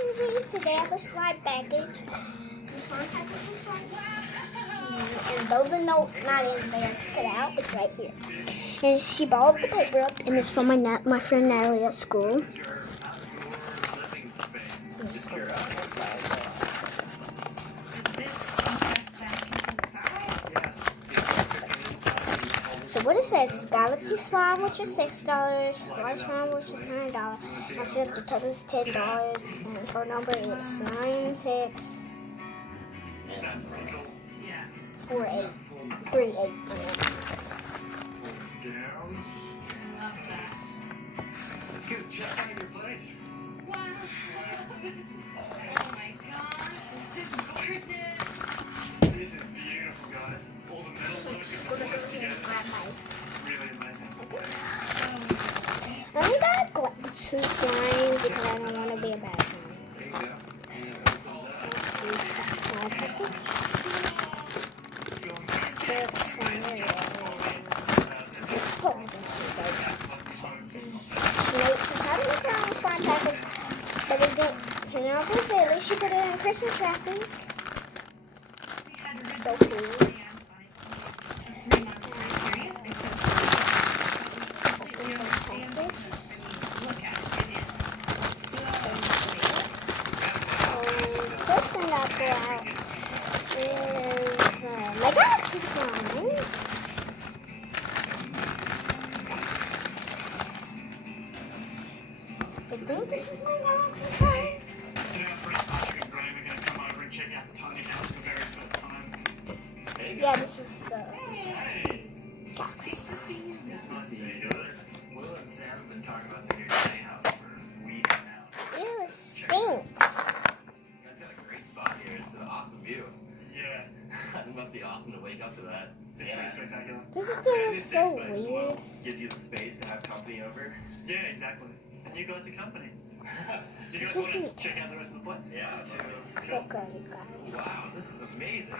anyways, today I have a slide package. And though the note's not in there, I took it out. It's right here. And she balled the paper up, and it's from my friend Natalie at school. So what it says is Galaxy Slime, which is $6, Water Slime, which is $9. I said the total is $10, and the phone number is 964838. Check out your place. Wow. Oh my gosh, this is gorgeous. This is beautiful, guys. All the metal work and the wood together. Really amazing. I only got two slime because I don't want to be a bad one. Slime package. Slime package, but it didn't turn out good. At least she put it in Christmas wrapping. So cool. First thing I pull out is my Galaxy Slime. I think this is my Galaxy Slime. Today our friends Patrick and Graham are going to come over and check out the tiny house for the very first time. Yeah, this is the Hey! Galaxy. It's nice to see you guys. Will and Sam have been talking about the new tiny house for weeks now. Ew, it stinks. You guys got a great spot here. It's an awesome view. Yeah, It must be awesome to wake up to that. it's pretty spectacular. Doesn't that look so weird? Gives you the space to have company over. Yeah, exactly. And you guys are company. Do you guys want to check out the rest of the place? Yeah, Look at it, guys. Wow, this is amazing.